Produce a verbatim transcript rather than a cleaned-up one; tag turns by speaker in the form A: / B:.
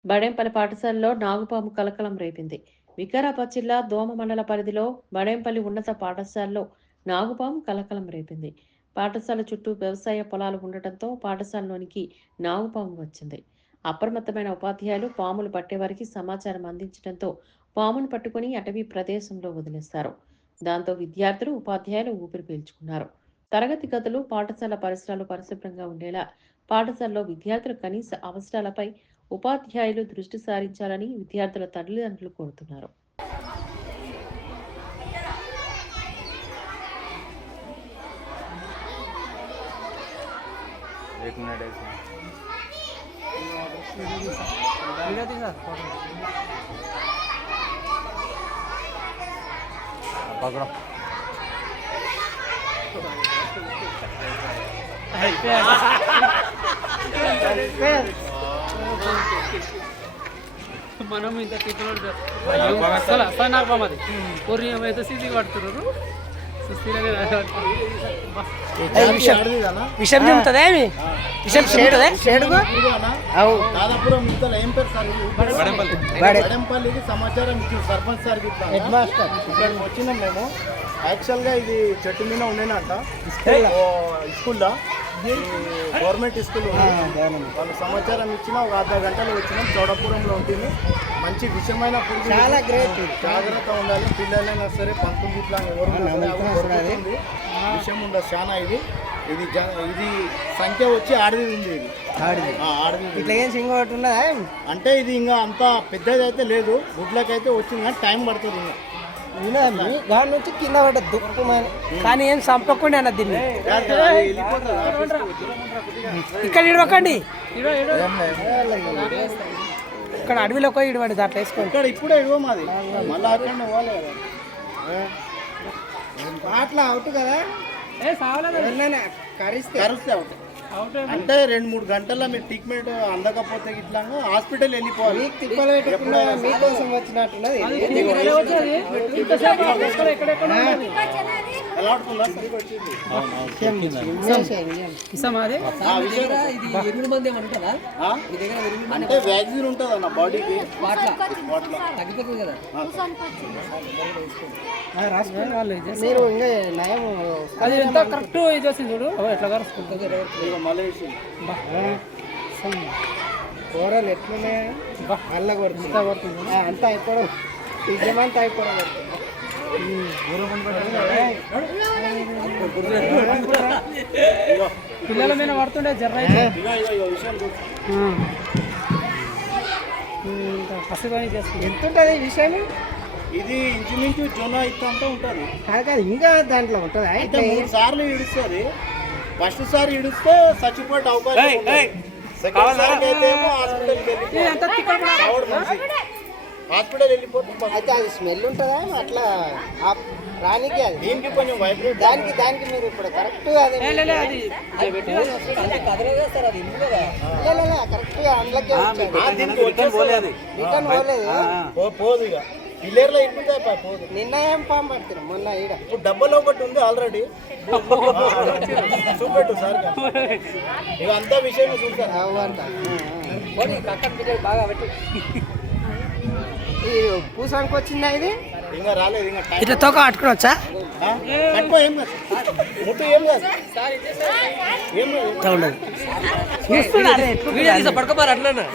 A: బడేంపల్లి పాఠశాలలో నాగుపాము కలకలం రేపింది. వికారాబాద్ జిల్లా దోమ మండల పరిధిలో బడేంపల్లి ఉన్నత పాఠశాలలో నాగుపాము కలకలం రేపింది. పాఠశాల చుట్టూ వ్యవసాయ పొలాలు ఉండటంతో పాఠశాలలోనికి నాగుపాము వచ్చింది. అప్రమత్తమైన ఉపాధ్యాయులు పాములు పట్టేవారికి సమాచారం అందించడంతో పామును పట్టుకుని అటవీ ప్రదేశంలో వదిలేస్తారు. దాంతో విద్యార్థులు ఉపాధ్యాయులు ఊపిరి పీల్చుకున్నారు. తరగతి గదులు పాఠశాల పరిసరాలు పరిశుభ్రంగా ఉండేలా పాఠశాలలో విద్యార్థుల కనీస అవసరాలపై ఉపాధ్యాయులు దృష్టి సారించాలని విద్యార్థుల తల్లిదండ్రులు కోరుతున్నారు.
B: మనం ఇంత తిప్పలు నాకు బామది కొర్రీ ఏమైతే సీసీ పడుతున్నారు
C: విషయం చెబుతుందా ఏమి విషయం చెబుతుందా
D: బడెంపల్లికి సమాచారం ఇచ్చింది సర్పంచ్ సార్ హెడ్ మాస్టర్ ఇక్కడ వచ్చినాం మేము. యాక్చువల్గా ఇది చెట్టు మీద ఉండేనంట స్కూల్లో, గవర్నమెంట్ స్కూల్ వాళ్ళు సమాచారం ఇచ్చిన ఒక అర్ధ గంటలో వచ్చినాం. చౌడపురంలో ఉంటుంది. మంచి విషయమైన చాలా గ్రేట్, జాగ్రత్త ఉండాలి. పిల్లలైనా సరే పంతులు ఇట్లా ఎవరు విషయం ఉండదు చాలా. ఇది ఇది ఇది సంఖ్య వచ్చి ఆడది ఉంది. ఇది ఆడది ఆడది ఇట్లా ఏం సింగ ఒకటి ఉన్నదా అంటే ఇది ఇంకా అంత పెద్దది అయితే లేదు. గుడ్లకైతే వచ్చింది కానీ టైం పడుతుంది. ఇంకా
C: దాని నుంచి కింద పడ్డ దుక్కు కానీ ఏం చంపకుండా అన్న దీన్ని ఇక్కడ ఇడవకండి. ఇక్కడ అడవిలో పోయి ఇడవండి దాంట్లో వేసుకోండి.
D: ఇక్కడ ఇప్పుడే ఇవ్వ మాది మళ్ళీ అక్కడ పోవాలి కదా.
C: అట్లా అవుట్ కదా కరిస్తే కరిస్తే అవుట్
D: అంటే రెండు మూడు గంటల్లో మీరు ట్రీట్మెంట్ అందకపోతే ఇట్లా హాస్పిటల్ వెళ్ళిపోవాలి.
C: తిప్పలు పెట్టకుండా మీకోసం వచ్చినట్టున్నది.
D: అంటే వ్యాక్సిన్ ఉంటుంది అన్న బాడీకి
C: మీరు ఇంకా నయం
B: అది ఎంత కరెక్ట్ ఇది వచ్చింది చూడు ఎట్లా కరుస్తుంది
C: కూరలు ఎట్లున్నాయి అల్ల కొడుతుంది కొడుతుంది అంతా అయిపోవడం నిజమంతా అయిపోవడం
B: పిల్లల మీద పడుతుండే జర్ర పసిపని చేస్తుంది.
C: ఎంత ఉంటుంది ఈ విషయం?
D: ఇది ఇంచుమించు జొన్న ఇత్తంతా ఉంటుంది.
C: కాదు కాదు ఇంకా దాంట్లో ఉంటుంది.
D: అయితే మూడు సార్లు ఇడుస్తుంది. ఫస్ట్ సారి ఇడిస్తే చచ్చిపోయే అవకాశం. సెకండ్ సారి అయితే హాస్పిటల్ వెళ్ళిపోతుంది.
C: అయితే అది స్మెల్ ఉంటుందా అట్లా రానికి? అది
D: దీనికి కొంచెం వైబ్రేట్
C: దానికి దానికి మీరు ఇప్పుడు కరెక్ట్ కరెక్ట్గా అందులోకే రిటర్న్ పోలేదు
D: పోదు. ఇక పిల్లర్లో ఇరుకుంటాయి పోదు.
C: నిన్న ఏం పాము పడుతున్నాం మొన్న ఈడ.
D: ఇప్పుడు డబ్బలో ఒకటి ఉంది ఆల్రెడీ. చూపెట్టు సార్ ఇక అంతా విషయం చూస్తారు.
C: అవ్వంట బాగా పెట్టి ఈ పూసానికి వచ్చిందా ఇది?
D: ఇంకా రాలేదు. ఇంకా
C: ఇట్లా తోక పట్టుకోవచ్చా?
D: పట్టుకో ఏం కాదు. ముట్టు ఏం కాదు. ఏం
C: ఉండదు. పడుకోమారు అట్లా